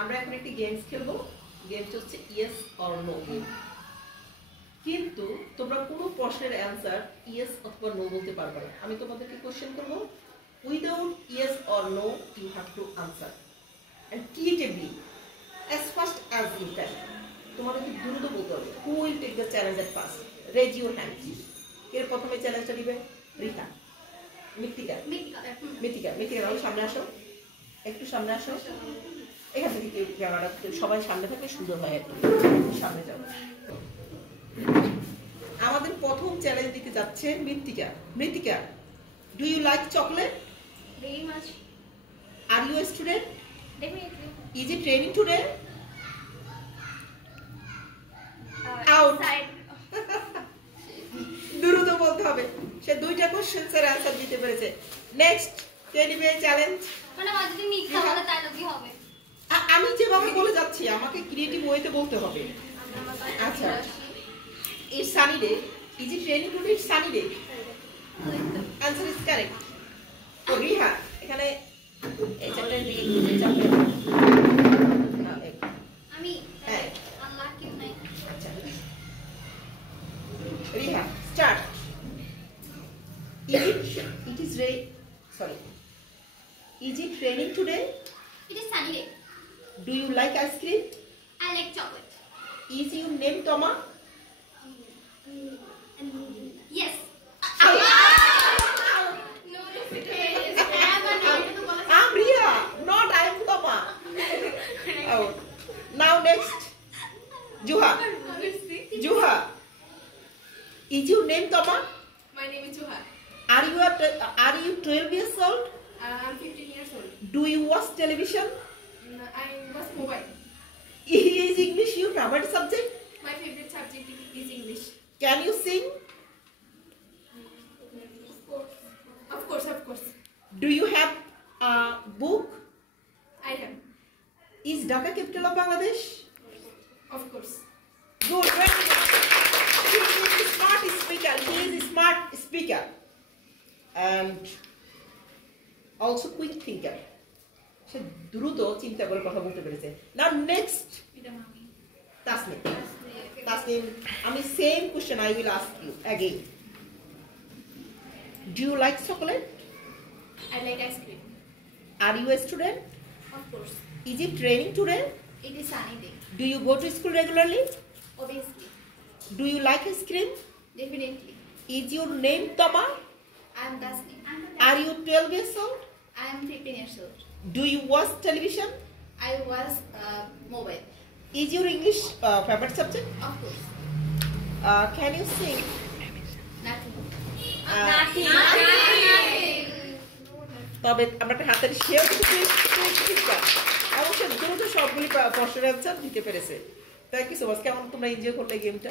আমরা এখন একটি গেমস খেলবো। গেমটা হচ্ছে ইয়েস অর নো গেম। কিন্তু তোমরা কোনো প্রশ্নের অ্যান্সার ইয়েস অথবা নো বলতে পারবে না। আমি তোমাদেরকে কোশ্চেন করবো, without yes or no you have to answer and creatively as fast as you can. তোমাদেরকে দ্রুত বলতে হবে। Who will take the challenge at first? Raise your hand. এর প্রথমে চ্যালেঞ্জটা দিবে রিতা। মিতিকা রাও সামনে আসো, একটু সামনে আসো। এখান থেকে ক্যামেরা সবাই সামনে থাকলে সুন্দর হয়, একটু সামনে যাও। আমাদের প্রথম চ্যালেঞ্জ দিতে যাচ্ছে Mrittika, do you like chocolate? Very much. Are you a student? Definitely. Is it raining today? Out. দ্রুত বলতে হবে। সে দুইটা কোশ্চেনের অ্যানসার দিতে পেরেছে। নেক্সট কে নিবে চ্যালেঞ্জ? মানে আমার যদি মিথ্যা বলে তাহলে কি হবে? আমি যেভাবে বলে যাচ্ছি আমাকে ক্রিয়েটিভ ওয়েতে বলতে হবে। আচ্ছা, it's sunny day. Is it raining today? It's sunny day. Answer is correct. তো রিহা এখানে এই চ্যাপ্টারের দিকে চাপবে। আমি আল্লাহ কি নাই। আচ্ছা Riha start. Is it raining today? It is sunny day. Do you like ice cream? I like chocolate. Is your name Toma? Yes. No, it is. I'm Riya, not I am Toma. Oh. Now next, Juha. Is your name Toma? My name is Juha. Are you 12 years old? I'm 15 years old. Do you watch television? I watch mobile. Is English your favorite subject? My favorite subject is English. Can you sing? Of course. Do you have a book? I have. Is Dhaka capital of Bangladesh? Of course. Good. Very good. He is a smart speaker. And also quick thinker. সে দ্রুত চিন্তা করে কথা বলতে পেরেছে। Now next, Tasnim, আমি same question I will ask you again. Do you like chocolate? I like ice cream. Are you a student? Of course. Is it raining today? It is sunny day. Do you go to school regularly? Obviously. Do you like ice cream? Definitely. Is your name Toma? I am Tasnim. Are you 12 years old? I am 15 years old. Do you watch television? I was mobile. Is your English favorite subject? Of course. Can you sing? Nothing. Nothing. তবে আমরা একটা হাতের share অবশ্যই দ্রুত সবগুলি প্রশ্নের answer দিতে পেরেছে। Thank you so much. কেমন তোমরা এনজয় করলে গেমটা?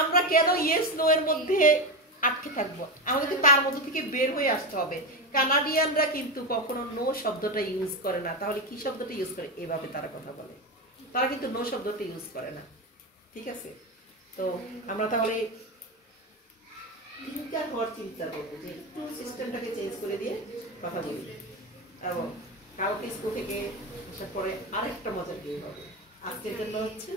আমরা কেন ইয়েস নো এর মধ্যে আটকে থাকবো? আমাদেরকে তার মধ্যে থেকে বের হয়ে আসতে হবে। কানাডিয়ানরা কিন্তু কখনো নো শব্দটা ইউজ করে না। তাহলে কি শব্দটা ইউজ করে? এভাবে তারা কথা বলে। তারা কিন্তু নো শব্দটা ইউজ করে না। ঠিক আছে, তো আমরা তাহলে থিঙ্কার হওয়ার চিন্তা করবো যে একটু সিস্টেমটাকে চেঞ্জ করে দিয়ে কথা বলি। এবং কালকে স্কুল থেকে আসার পরে আরেকটা মজার গেম হবে। আজকের জন্য হচ্ছে